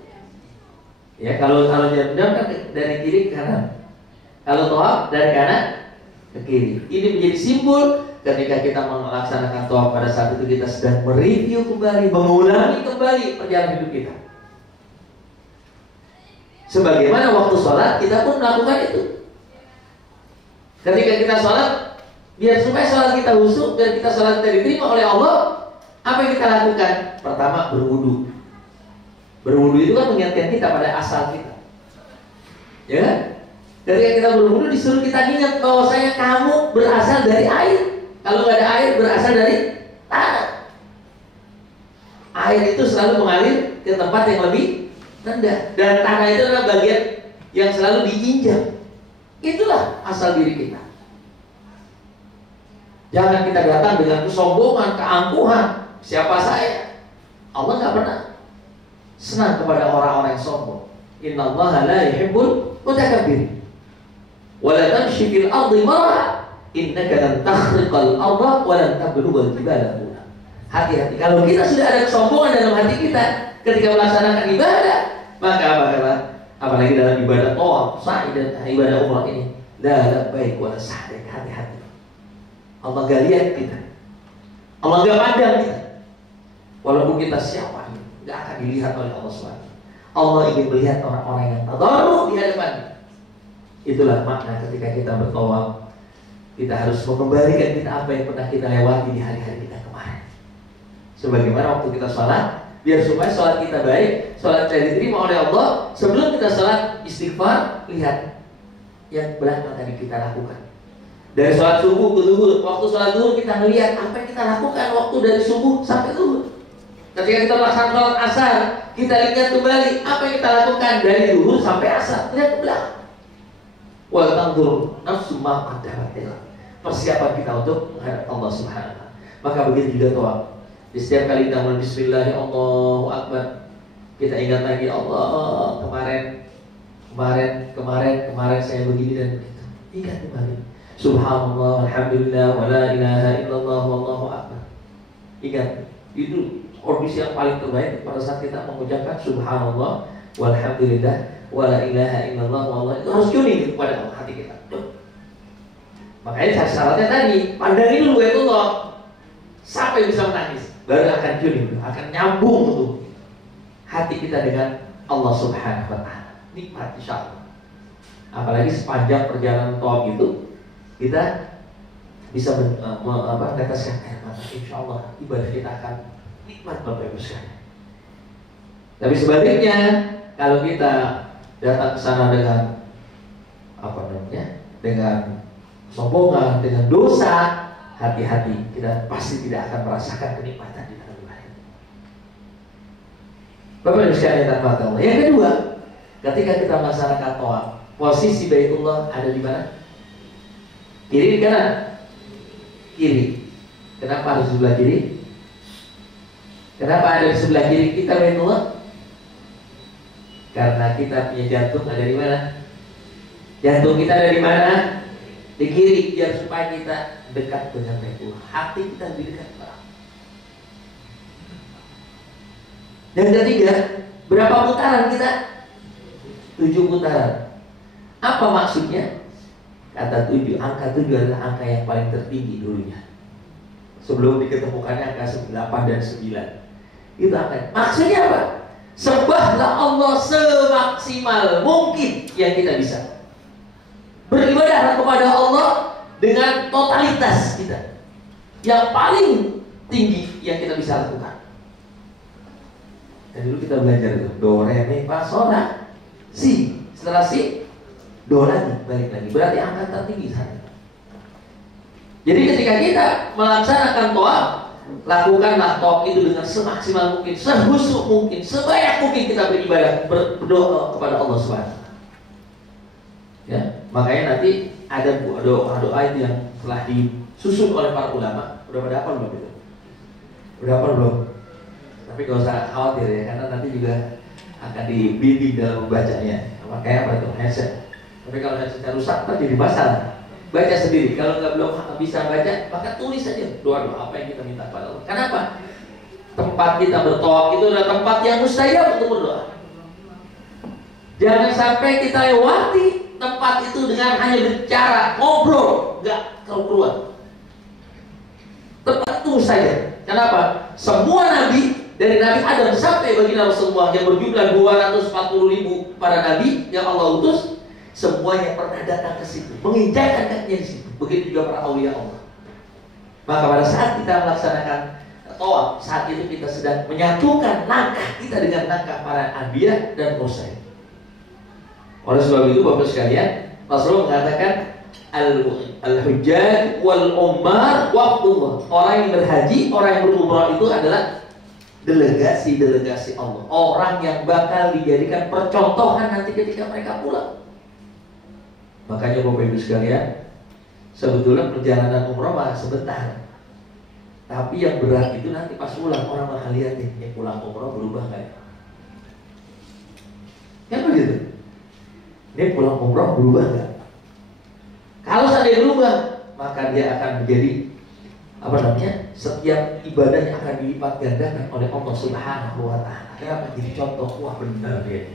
Ya, kalau jarum kan dari kiri ke kanan. Kalau tawaf dari kanan ke kiri. Ini menjadi simbol ketika kita melaksanakan tawaf pada saat itu kita sedang mereview kembali, mengulangi kembali perjalanan hidup kita. Sebagaimana waktu sholat kita pun melakukan itu. Ketika kita sholat, biar supaya sholat kita khusyuk dan kita sholat kita diterima oleh Allah, apa yang kita lakukan? Pertama berwudu. Berwudu itu kan mengingatkan kita pada asal kita. Ya kan? Ketika kita berwudu disuruh kita ingat bahwasanya kamu berasal dari air. Kalau nggak ada air berasal dari tanah. Air itu selalu mengalir ke tempat yang lebih rendah dan tanah itu adalah bagian yang selalu diinjak. Itulah asal diri kita. Jangan kita datang dengan kesombongan, keangkuhan. Siapa saya? Allah nggak pernah senang kepada orang-orang yang sombong. Innallaha la yuhibbul mutakabbirin. Wa la tamshi fil ardi marha innaka lan takhriqal arda wa lan tablughal jibala tula. Hati-hati, kalau kita sudah ada kesombongan dalam hati kita ketika melaksanakan ibadah, maka apalagi dalam ibadah tawaf, sa'i dan ibadah umrah ini, la baik wala sa'dik. Hati-hati, Allah gak lihat kita, Allah gak pandang kita. Walaupun kita siapa, gak akan dilihat oleh Allah SWT. Allah ingin melihat orang-orang yang tadarru di hadapannya. Itulah makna ketika kita bertawaf, kita harus mengembalikan kita apa yang pernah kita lewati di hari-hari kita kemarin. Sebagaimana waktu kita sholat, biar supaya sholat kita baik, sholat kita diterima oleh Allah. Sebelum kita sholat istighfar, lihat yang berapa tadi kita lakukan. Dari sholat subuh ke zuhur, waktu sholat zuhur kita melihat apa yang kita lakukan waktu dari subuh sampai zuhur. Ketika kita melaksanakan sholat asar, kita lihat kembali apa yang kita lakukan dari zuhur sampai asar. Lihat ke belakang. Wal tanzur nafsu ma qaddamat. Persiapan kita untuk menghadap Allah Subhanahu wa taala. Maka begitu juga tawaf. Di setiap kali kita mulai bismillah, Allahu akbar, kita ingat lagi Allah kemarin saya begini dan begitu. Ingat kembali. Subhanallah, alhamdulillah, wa la ilaha illallah, wallahu akbar. Ingat, itu kondisi yang paling terbaik pada saat kita mengucapkan subhanallah, walhamdulillah, wa la ilaha illallah, wallahu. Itu harus tuning kepada hati kita. Makanya syaratnya tadi, pandangin dulu ya Allah, sampai bisa menangis, baru akan tuning, akan nyambung tuh hati kita dengan Allah Subhanahu wa taala. Nikmat insyaallah. Apalagi sepanjang perjalanan tawaf itu kita bisa meneteskan air mata. Insyaallah ibadah kita akan nikmat Bapak Ibu sekalian. Tapi sebaliknya, kalau kita datang ke sana dengan dengan sombongan, dengan dosa, hati-hati, kita pasti tidak akan merasakan kenikmatan di dalam ibadah. Bapak Ibu sekalian rahmat Allah. Yang kedua, ketika kita melaksanakan tawaf, posisi Baitullah ada di mana? Kiri, kanan? Kiri. Kenapa harus sebelah kiri? Kenapa ada di sebelah kiri kita Baitullah? Karena kita punya jantung ada di mana? Jantung kita ada di mana? Di kiri, biar supaya kita dekat dengan Baitullah. Hati kita lebih dekat dengan Allah. Dan ketiga, berapa putaran kita? 7 putaran. Apa maksudnya? Kata 7, angka 7 adalah angka yang paling tertinggi dulunya. Sebelum diketemukannya angka 8 dan 9. Itu angka. Maksudnya apa? Sembahlah Allah semaksimal mungkin yang kita bisa. Beribadah kepada Allah dengan totalitas kita yang paling tinggi yang kita bisa lakukan. Dan dulu kita belajar itu do re mi fa sol la si. Setelah si, do lagi, balik lagi. Berarti angka tertinggi sana. Jadi ketika kita melaksanakan tawaf, lakukanlah tawaf itu dengan semaksimal mungkin, sehusyuk mungkin, sebanyak mungkin kita beribadah, berdoa kepada Allah Subhanahu. Ya, makanya nanti ada doa itu yang telah disusun oleh para ulama. Udah pada hafal belum itu? Udah hafal belum? Tapi gak usah khawatir ya, karena nanti juga akan dibimbing dalam membacanya. Makanya apa itu? Headset. Tapi kalau headsetnya rusak, ntar jadi masalah. Baca sendiri. Kalau belum bisa baca, maka tulis saja doa-doa apa yang kita minta kepada Allah. Kenapa? Tempat kita bertawaf itu adalah tempat yang mustahil untuk berdoa. Jangan sampai kita lewati tempat itu dengan hanya bicara, ngobrol, nggak keluar. Tempat itu mustahil. Kenapa? Semua nabi dari Nabi Adam sampai baginda Rasulullah yang berjumlah 240.000 para nabi yang Allah utus, semuanya pernah datang ke situ, menginjakkan kakinya di situ. Begitu juga para aulia Allah. Maka pada saat kita melaksanakan tawaf, saat itu kita sedang menyatukan langkah kita dengan langkah para anbiya dan mursalin. Oleh sebab itu Bapak sekalian, Rasulullah mengatakan al-hujjaj wal ummar waqtullah. Orang yang berhaji, orang yang berumrah itu adalah delegasi Allah. Orang yang bakal dijadikan percontohan nanti ketika mereka pulang. Makanya Bapak Ibu sekalian, sebetulnya perjalanan umrah mah sebentar. Tapi yang berat itu nanti pas pulang, orang bakal lihat nih, yang pulang umrah berubah nggak ya? Kan begitu? Ini pulang umrah berubah nggak? Kalau seandainya berubah, maka dia akan menjadi setiap ibadahnya akan dilipat gandakan oleh Allah Subhanahu wa Ta'ala. Kenapa? Jadi contoh, wah benar ya.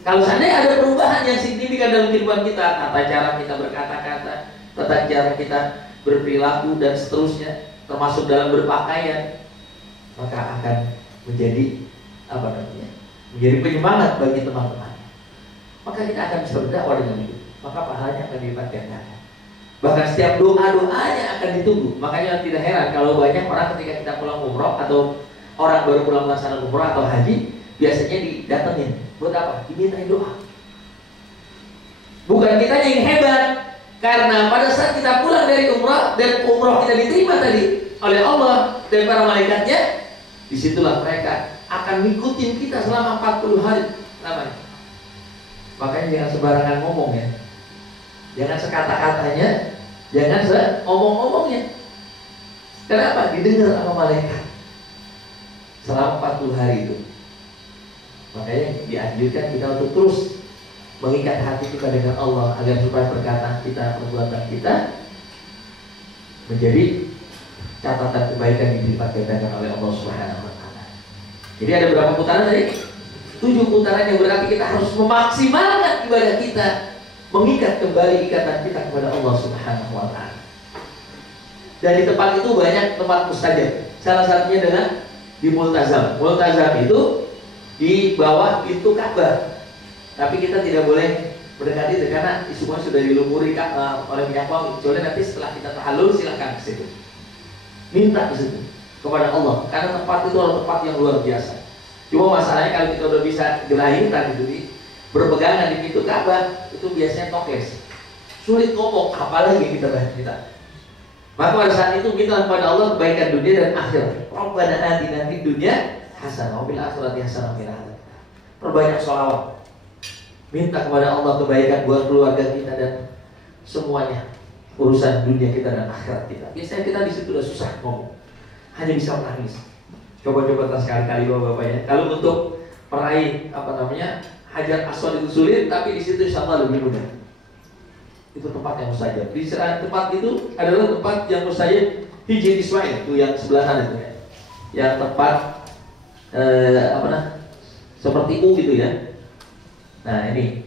Kalau seandainya ada perubahan yang signifikan dalam kehidupan kita, tata cara kita berkata-kata, tata cara kita berperilaku dan seterusnya, termasuk dalam berpakaian, maka akan menjadi menjadi penyemangat bagi teman-teman. Maka kita akan bisa berdakwah dengan itu. Maka pahalanya akan dilipat gandakan. Bahkan setiap doa-doanya akan ditunggu. Makanya tidak heran kalau banyak orang ketika kita pulang umroh atau orang baru pulang melaksanakan umroh atau haji, biasanya didatengin. Buat apa? Dimintain doa. Bukan kita yang hebat, karena pada saat kita pulang dari umroh dan umroh kita diterima tadi oleh Allah dan para malaikatnya, disitulah mereka akan ngikutin kita selama 40 hari namanya. Makanya jangan sembarangan ngomong ya. Jangan sekata-katanya, jangan seomong-omongnya. Kenapa? Didengar sama malaikat selama 40 hari itu. Makanya dianjurkan kita untuk terus mengikat hati kita dengan Allah agar supaya perkataan kita, perbuatan kita menjadi catatan kebaikan yang dilipat gandakan oleh Allah Subhanahu wa Ta'ala. Jadi ada berapa putaran tadi? 7 putaran yang berarti kita harus memaksimalkan ibadah kita, mengikat kembali ikatan kita kepada Allah Subhanahu wa Ta'ala. Dan di tempat itu banyak tempat mustajab. Salah satunya adalah di Multazam. Multazam itu di bawah pintu Ka'bah. Tapi kita tidak boleh mendekati itu karena semua sudah dilumuri oleh minyak wangi. Kecuali nanti setelah kita tahallul silakan ke situ. Minta ke situ kepada Allah karena tempat itu adalah tempat yang luar biasa. Cuma masalahnya kalau kita udah bisa gelahirkan itu di berpegangan di pintu Ka'bah itu biasanya tokles, sulit ngomong, apalagi kita minta. Maka pada saat itu minta kepada Allah kebaikan dunia dan akhirat. Rabbana atina fid dunya hasanah wa fil akhirati hasanah wa qina adzabannar. Perbanyak sholawat, minta kepada Allah kebaikan buat keluarga kita dan semuanya urusan dunia kita dan akhirat kita. Biasanya kita di situ udah susah ngomong, hanya bisa menangis. Coba-coba sekali-kali bapak-bapak ya. Kalau untuk meraih Hajar Aswad itu sulit, tapi di situ insya Allah lebih mudah. Itu tempat yang mustajab. Di tempat itu adalah tempat yang mustajab Hijr Ismail, itu yang sebelah sana itu ya. Yang tempat seperti U gitu ya. Nah ini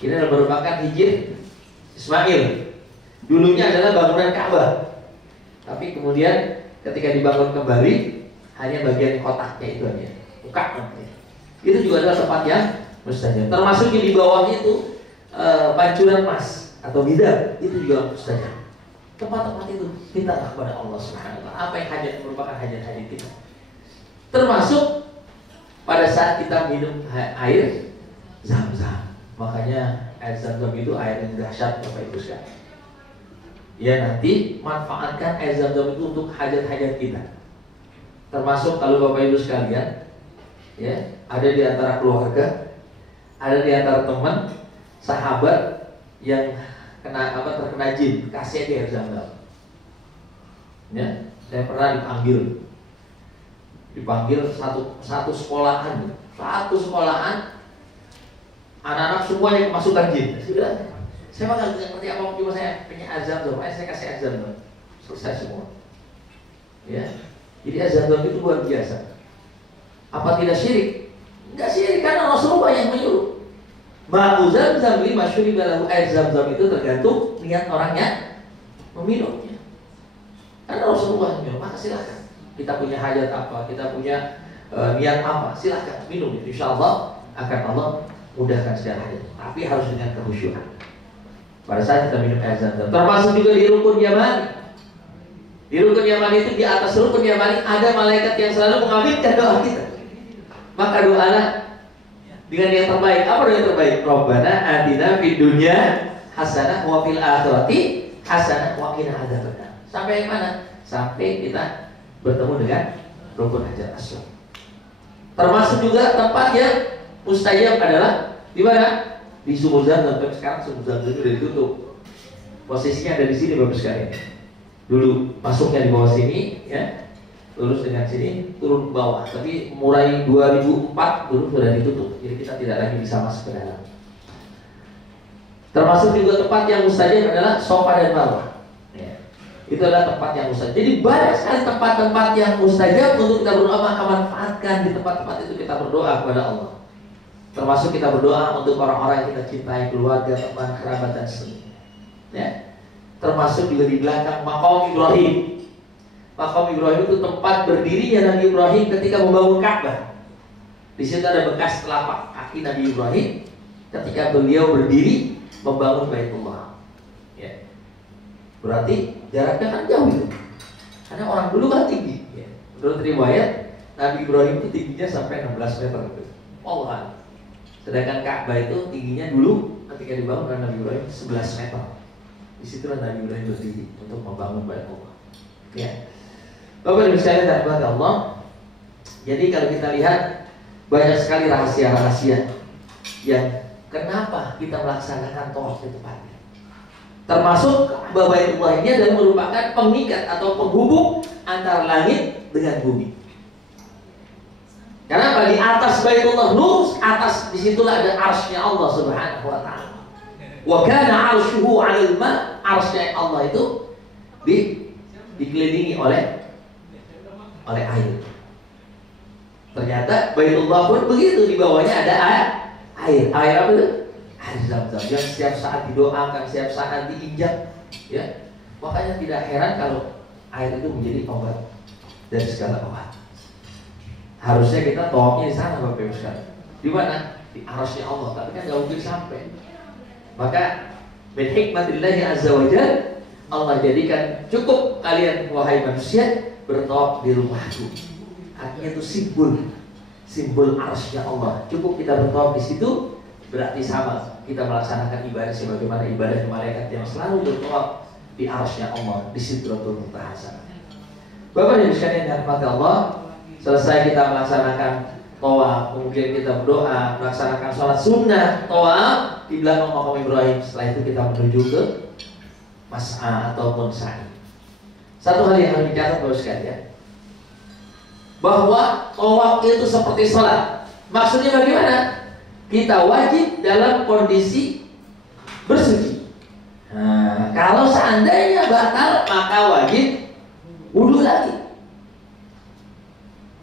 adalah merupakan Hijr Ismail. Dulunya adalah bangunan Ka'bah, tapi kemudian ketika dibangun kembali hanya bagian kotaknya itu aja, buka. Itu juga adalah tempat yang mustajab. Termasuk di bawahnya itu pancuran emas atau bidar, itu juga mustajab. Tempat-tempat itu minta kepada Allah Subhanahu wa Ta'ala apa yang hajat merupakan hajat-hajat kita. Termasuk pada saat kita minum air Zam-Zam. Makanya air Zam-Zam itu air yang dahsyat Bapak Ibu sekalian. Ya nanti manfaatkan air Zam-Zam itu untuk hajat-hajat kita. Termasuk kalau Bapak Ibu sekalian, ya ada di antara keluarga, ada di antara teman, sahabat yang terkena jin, kasih aja air Zam-Zam. Ya, saya pernah dipanggil satu sekolahan, anak-anak semuanya kemasukan jin. Sudah, saya mah nggak ngerti apa, cuma saya punya azam tuh, saya kasih azam tuh, selesai semua. Ya, jadi azam itu luar biasa. Apa tidak syirik? Enggak syirik karena Rasulullah yang menyuruh. Ma'u Zam-Zam lima syuribalahu, air Zam-Zam itu tergantung niat orangnya meminumnya. Karena Rasulullah yang menyuruh, maka silakan. Kita punya hajat apa, kita punya niat apa, silakan minum. Insya Allah akan Allah mudahkan segala hajat. Tapi harus dengan kekhusyuan. Pada saat kita minum air Zam-Zam, termasuk juga di rukun Yamani. Di rukun Yamani itu, di atas rukun Yamani ada malaikat yang selalu mengaminkan doa kita. Maka doalah dengan yang terbaik. Apa doa yang terbaik? Rabbana atina fid dunya hasanah wa fil akhirati hasanah wa qina adzabannar. Sampai mana? Sampai kita bertemu dengan rukun Hajar Aswad. Termasuk juga tempat yang mustajab adalah di mana? Di Sumur Zam-Zam. Sekarang Sumur Zam-Zam itu sudah ditutup. Posisinya ada di sini Bapak sekalian. Dulu masuknya di bawah sini, ya, lurus dengan sini, turun ke bawah. Tapi mulai 2004 dulu sudah ditutup, jadi kita tidak lagi bisa masuk ke dalam. Termasuk juga tempat yang mustajab adalah Safa dan Marwah. Ya. Itu adalah tempat yang mustajab. Jadi banyak sekali tempat-tempat yang mustajab untuk kita berdoa, maka manfaatkan di tempat-tempat itu kita berdoa kepada Allah. Termasuk kita berdoa untuk orang-orang yang kita cintai, keluarga, teman, kerabat dan seterusnya. Ya. Termasuk juga di belakang Maqam Ibrahim. Maqam Ibrahim itu tempat berdirinya Nabi Ibrahim ketika membangun Ka'bah. Di situ ada bekas telapak kaki Nabi Ibrahim ketika beliau berdiri membangun Baitullah. Ya. Berarti jaraknya kan jauh itu. Karena orang dulu kan tinggi. Ya. Menurut riwayat Nabi Ibrahim itu tingginya sampai 16 meter. Allah. Sedangkan Ka'bah itu tingginya dulu ketika dibangun oleh Nabi Ibrahim 11 meter. Disitulah Nabi Ibrahim berdiri untuk membangun Baitullah. Ya. Bapak Ibu sekalian dan rahmat Allah. Jadi kalau kita lihat banyak sekali rahasia-rahasia yang kenapa kita melaksanakan tawaf di tempatnya. Termasuk Baitullah ini adalah merupakan pengikat atau penghubung antara langit dengan bumi. Karena di atas Baitullah Nur, atas disitulah ada arsy Allah Subhanahu wa Ta'ala. Wa kana arshuhu 'alal ma, arsy Allah itu dikelilingi oleh air. Ternyata Baitullah pun begitu, di bawahnya ada air. Air apa itu? Air Zam-Zam yang setiap saat didoakan, setiap saat diinjak, ya. Makanya tidak heran kalau air itu menjadi obat dari segala obat. Harusnya kita tawafnya di sana, Bapak Ibu sekalian. Di mana? Di arsy Allah, tapi kan nggak mungkin sampai. Maka min hikmatillahi azza wa jalla, Allah jadikan cukup kalian wahai manusia bertawaf di rumahku. Artinya itu simbol arsy Allah. Cukup kita bertawaf di situ, berarti sama kita melaksanakan ibadah sebagaimana ibadah malaikat yang selalu bertawaf di arsy Allah, di Sidratul Muntaha. Bapak dan Ibu sekalian yang dirahmati Allah, selesai kita melaksanakan tawaf, kemudian kita berdoa, melaksanakan sholat sunnah tawaf di belakang Maqam Ibrahim. Setelah itu kita menuju ke mas'a ataupun sa'i. Satu hal yang harus dicatat Bapak sekalian, bahwa tawaf itu seperti sholat. Maksudnya bagaimana? Kita wajib dalam kondisi bersuci. Nah, kalau seandainya batal, maka wajib wudu lagi.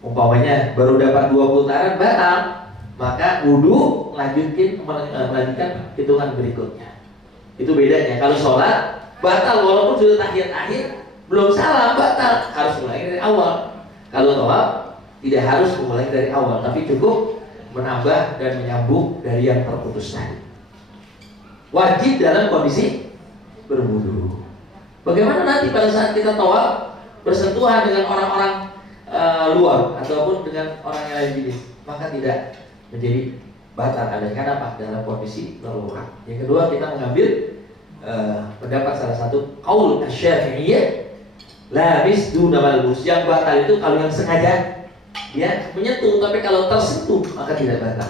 Umpamanya baru dapat 2 putaran batal, maka wudu melanjutkan hitungan berikutnya. Itu bedanya. Kalau sholat batal walaupun sudah tahiyat akhir, belum salam batal, harus mulai dari awal. Kalau tawaf tidak harus memulai dari awal, tapi cukup menambah dan menyambung dari yang terputus tadi. Wajib dalam kondisi berwudu. Bagaimana nanti pada saat kita tawaf bersentuhan dengan orang-orang luar ataupun dengan orang yang lain jenis, maka tidak menjadi batal ada karena apa? Dalam kondisi darurat. Yang kedua, kita mengambil pendapat salah satu qaul asy-Syafi'iyah, la misdu malbus, yang batal itu kalau yang sengaja dia menyentuh, tapi kalau tersentuh maka tidak batal.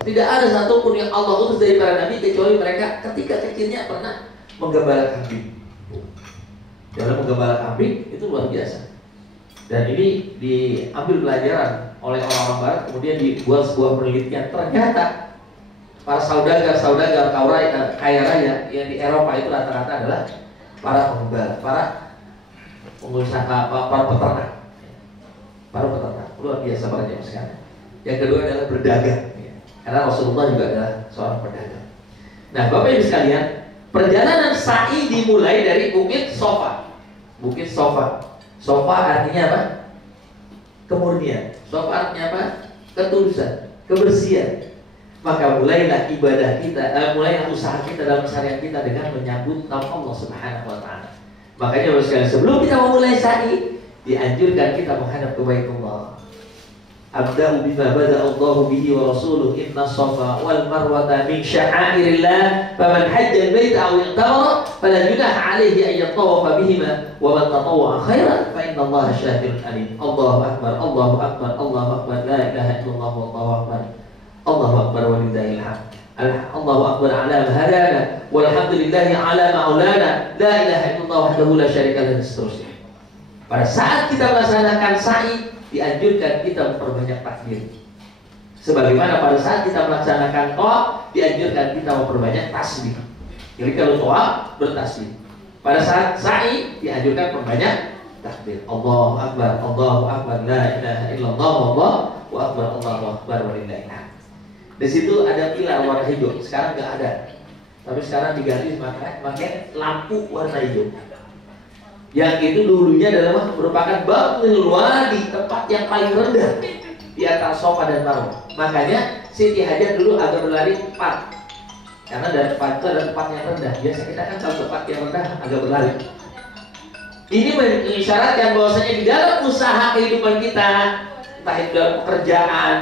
Tidak ada satupun yang Allah utus dari para nabi kecuali mereka ketika kecilnya pernah menggembala kambing. Dalam menggembala kambing itu luar biasa. Dan ini diambil pelajaran oleh orang-orang barat, kemudian dibuat sebuah penelitian. Ternyata para saudagar kaya raya yang di Eropa itu rata-rata adalah para penggembala, para pengusaha, para peternak. Para peternak, luar biasa para jemaah sekalian. Yang kedua adalah berdagang, karena Rasulullah juga adalah seorang pedagang. Nah, Bapak Ibu sekalian, perjalanan sa'i dimulai dari Bukit Sofa. Bukit Sofa. Sofa artinya apa? Kemurnian. Sofa artinya apa? Ketulusan, kebersihan. Maka mulailah ibadah kita, mulailah usaha kita dalam syariat kita dengan menyambut nama Allah Subhanahu wa Ta'ala. Makanya Bapak sekalian, sebelum kita memulai sa'i, dianjurkan kita menghadap ke Baitullah. Abda'u bima bada'a Allahu bihi wa rasuluh, inna safa wal marwata min sya'airillah, faman hajja al-baita aw i'tamara fala junaha alayhi an yatawafa bihima, wa man tatawwa'a khairan fa inna Allaha syakirun alim. Allahu akbar, Allahu akbar, Allahu akbar, la ilaha illallah, wallahu akbar, Allahu akbar walillahil hamd. Allahu akbar ala ma hadana, walhamdulillahi ala ma aulana, la ilaha illallah wahdahu la syarika lahu, dan seterusnya. Pada saat kita melaksanakan sa'i, dianjurkan kita memperbanyak takbir. Sebagaimana pada saat kita melaksanakan tawaf, dianjurkan kita memperbanyak tasbih. Jadi kalau tawaf bertasbih, Pada saat sa'i dianjurkan perbanyak takbir. Allahu Akbar, la ilaha illallah, Allahu Akbar, walillahil hamd. Di situ ada pilar warna hijau, sekarang nggak ada. Tapi sekarang diganti pakai lampu warna hijau. Yang itu dulunya adalah merupakan batil wadi, tempat yang paling rendah di antara Safa dan Marwah. Makanya Siti Hajar dulu agak berlari 4. Karena dari tempat itu ada tempat yang rendah. Biasa kita kan kalau tempat yang rendah agak berlari. Ini mengisyaratkan bahwasanya di dalam usaha kehidupan kita, entah itu dalam pekerjaan,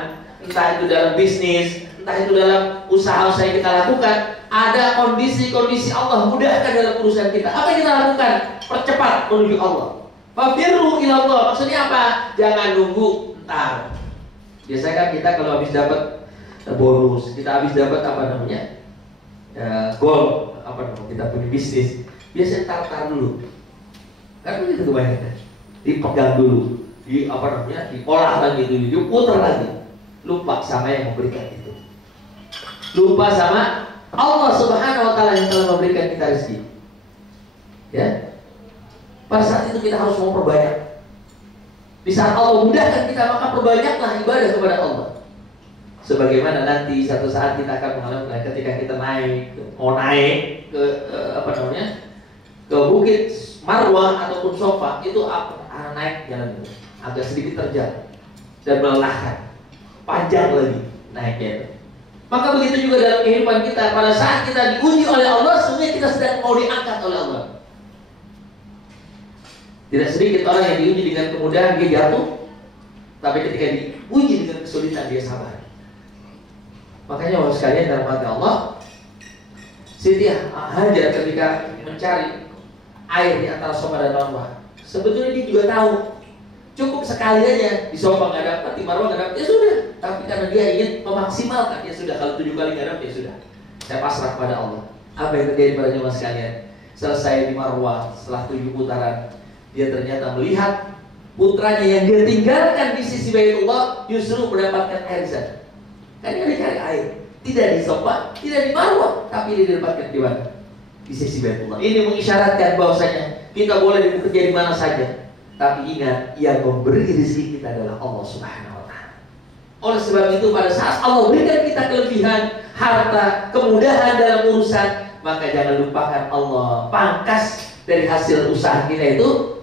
entah itu dalam bisnis, entah itu dalam usaha-usaha yang kita lakukan, ada kondisi-kondisi Allah mudahkan dalam urusan kita. Apa yang kita lakukan? Percepat menuju Allah. Fafirru ilallah. Maksudnya apa? Jangan nunggu ntar. Biasanya kan kita kalau habis dapat bonus, kita habis dapat apa namanya, goal, apa namanya, kita punya bisnis, biasanya tar dulu. Kan begitu kebanyakan. Dipegang dulu, di apa namanya, diolah lagi dulu, diputar lagi. Lupa sama yang memberikan itu. Lupa sama Allah Subhanahu wa taala yang telah memberikan kita rezeki. Ya. Pada saat itu kita harus memperbanyak. Di saat Allah mudahkan kita, maka perbanyaklah ibadah kepada Allah. Sebagaimana nanti satu saat kita akan mengalami ketika kita mau naik ke apa namanya, ke bukit Marwah ataupun Safa, itu naik jalan itu agak sedikit terjal dan melelahkan, panjang lagi naiknya. Maka begitu juga dalam kehidupan kita, pada saat kita diuji oleh Allah, sebenarnya kita sedang mau diangkat oleh Allah. Tidak sedikit orang yang diuji dengan kemudahan dia jatuh, tapi ketika diuji dengan kesulitan dia sabar. Makanya waktu sekalian dalam hati Allah, Siti Hajar ketika mencari air di antara Safa dan Marwah, sebetulnya dia juga tahu cukup sekali aja. Di Safa nggak dapat, di Marwah nggak dapat, ya sudah. Tapi karena dia ingin memaksimalkan, ya sudah. Kalau 7 kali nggak dapat, ya sudah. Saya pasrah kepada Allah. Apa yang terjadi pada jemaah sekalian? Selesai di Marwah, setelah 7 putaran, dia ternyata melihat putranya yang dia tinggalkan di sisi Baitullah justru mendapatkan air di sana. Kan dia cari air, tidak di Safa, tidak di Marwah, tapi dia dapatkan di mana? Di sisi Baitullah. Ini mengisyaratkan bahwasanya kita boleh bekerja di mana saja, tapi ingat, yang memberi rezeki kita adalah Allah Subhanahu wa taala. Oleh sebab itu, pada saat Allah berikan kita kelebihan harta, kemudahan dalam urusan, maka jangan lupakan Allah. Pangkas dari hasil usaha kita itu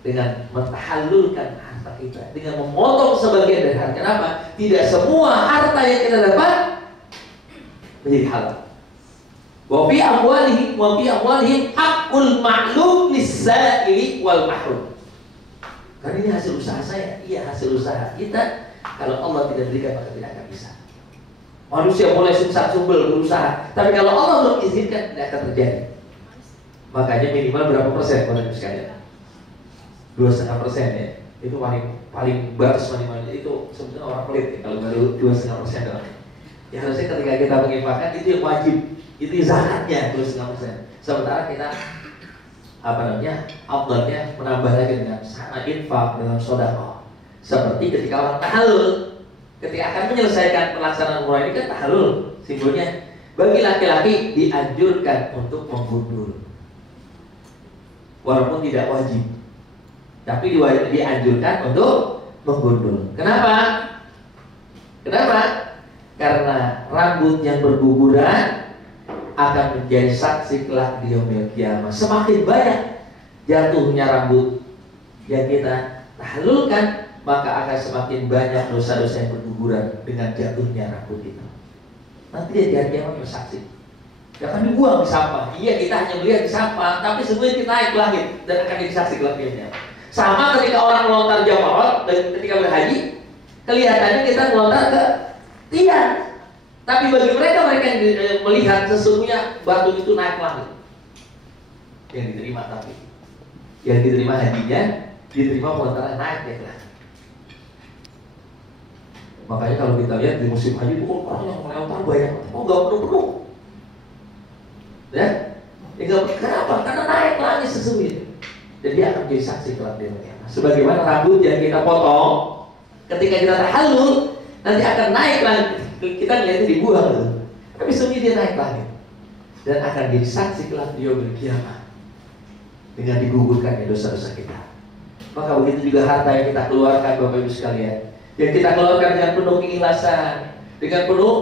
dengan mentahallulkan harta kita, dengan memotong sebagian dari harta. Kenapa? Tidak semua harta yang kita dapat menjadi halal. Wa fi amwalihim haqqul ma'lum lis-sa'ili wal mahrum. Karena ini hasil usaha saya, iya hasil usaha kita. Kalau Allah tidak berikan, maka tidak akan bisa. Manusia boleh sukses sumbel berusaha, tapi kalau Allah belum izinkan, tidak akan terjadi. Makanya minimal berapa persen kalau sekalian? 2,5% ya. Itu paling batas minimal. Itu sebenarnya orang pelit ya, kalau baru 2,5% doang. Ya harusnya ketika kita menginfakkan itu yang wajib, itu zakatnya 2,5%. Sementara kita apa namanya, afdalnya menambah lagi dengan sana infak, dengan sedekah. Seperti ketika orang tahallul, ketika akan menyelesaikan pelaksanaan umrah ini kan tahallul, simbolnya bagi laki-laki dianjurkan untuk menggundul, walaupun tidak wajib, tapi dianjurkan untuk menggundul. Kenapa? Karena rambut yang berguguran akan menjadi saksi kelak di yaumil qiyamah. Semakin banyak jatuhnya rambut yang kita tahallulkan, maka akan semakin banyak dosa-dosa yang berguguran dengan jatuhnya rambut itu. Nanti dia di hari kiamat bersaksi. Jangan dibuang di sampah. Iya, kita hanya melihat di sampah, tapi sebenarnya kita naik ke langit dan akan jadi saksi kelak di yaumil. Sama ketika orang melontar jamarat dan ketika berhaji, kelihatannya kita melontar ke tiang. Tapi bagi mereka yang melihat sesungguhnya batu itu naik langit. Yang diterima, tapi yang diterima hajinya, diterima melontarnya naik ya kelas. Makanya kalau kita lihat di musim haji itu orang yang melontar banyak, nggak penuh. Ya, kenapa? Karena naik langit sesungguhnya. Jadi dia akan menjadi saksi kelak di kiamat. Sebagaimana rambut yang kita potong, ketika kita tahallul, nanti akan naik langit. Kita lihat itu dibuang, tapi sesungguhnya dia naik langit dan akan jadi saksi kelak di yaumil qiyamah. dengan digugurkannya dosa-dosa kita. Maka begitu juga harta yang kita keluarkan, Bapak Ibu sekalian, yang kita keluarkan dengan penuh keikhlasan, dengan penuh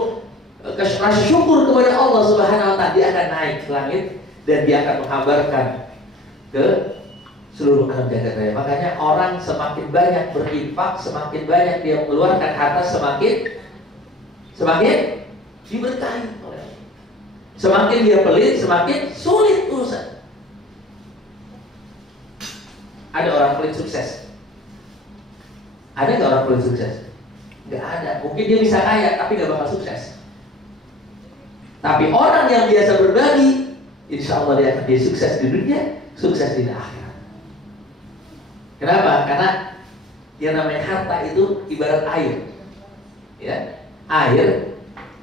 rasa syukur kepada Allah Subhanahu wa Ta'ala, dia akan naik ke langit dan dia akan menghabarkan ke seluruh alam jagat raya. Makanya orang semakin banyak berinfak, semakin banyak dia mengeluarkan harta, semakin diberkahi oleh Allah. Semakin dia pelit, semakin sulit urusan. Ada orang pelit sukses? Ada nggak orang pelit sukses? Nggak ada. Mungkin dia bisa kaya, tapi nggak bakal sukses. Tapi orang yang biasa berbagi, insya Allah dia akan sukses di dunia, sukses di akhirat. Kenapa? Karena yang namanya harta itu ibarat air. Ya, air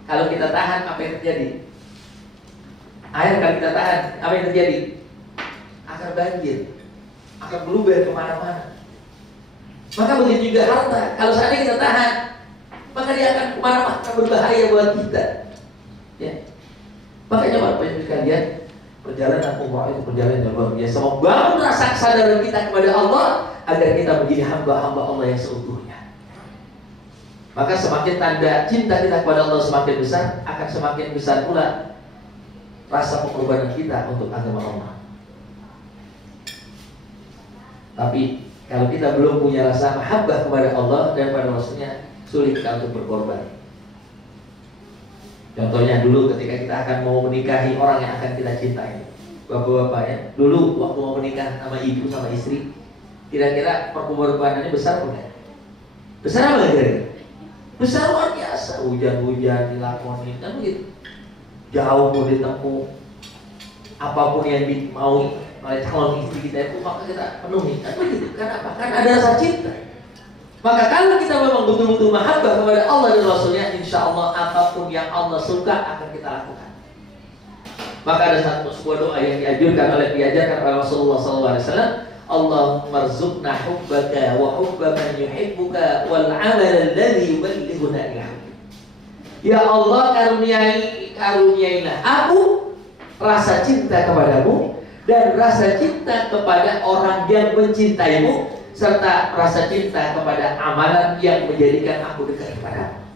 kalau kita tahan, apa yang terjadi? Air kalau kita tahan, apa yang terjadi? Akan banjir, akan meluber kemana-mana. Maka begitu juga harta, kalau seandainya kita tahan, maka dia akan kemana-mana, akan berbahaya buat kita. Ya. Makanya Bapak Ibu sekalian, perjalanan umrah itu perjalanan yang luar biasa. Membangun rasa kesadaran kita kepada Allah agar kita menjadi hamba-hamba Allah yang seutuhnya. Maka semakin tanda cinta kita kepada Allah semakin besar, akan semakin besar pula rasa pengorbanan kita untuk agama Allah. Tapi kalau kita belum punya rasa mahabbah kepada Allah dan pada Rasulnya, sulit kita untuk berkorban. Contohnya dulu ketika kita akan mau menikahi orang yang akan kita cintai, bapak-bapak ya, dulu waktu mau menikah sama ibu sama istri, kira-kira pengorbanannya besar bukan? Besar apa kira-kira? Besar luar biasa, hujan-hujan dilakoni, kan begitu. Jauh mau ditempuh, apapun yang mau oleh calon istri kita itu maka kita penuhi, kan begitu. Kenapa? Kan ada rasa cinta. Maka kalau kita memang betul-betul mahabbah kepada Allah dan Rasulnya, insya Allah apapun yang Allah suka akan kita lakukan. Maka ada sebuah doa yang diajarkan oleh Rasulullah SAW. Allahumma rzuqna hubbaka wa hubba man yuhibbuka wal amal alladhi yuballighuna ila hubbik. Ya Allah, karuniailah aku rasa cinta kepadamu dan rasa cinta kepada orang yang mencintaimu, serta rasa cinta kepada amalan yang menjadikan aku dekat kepadamu.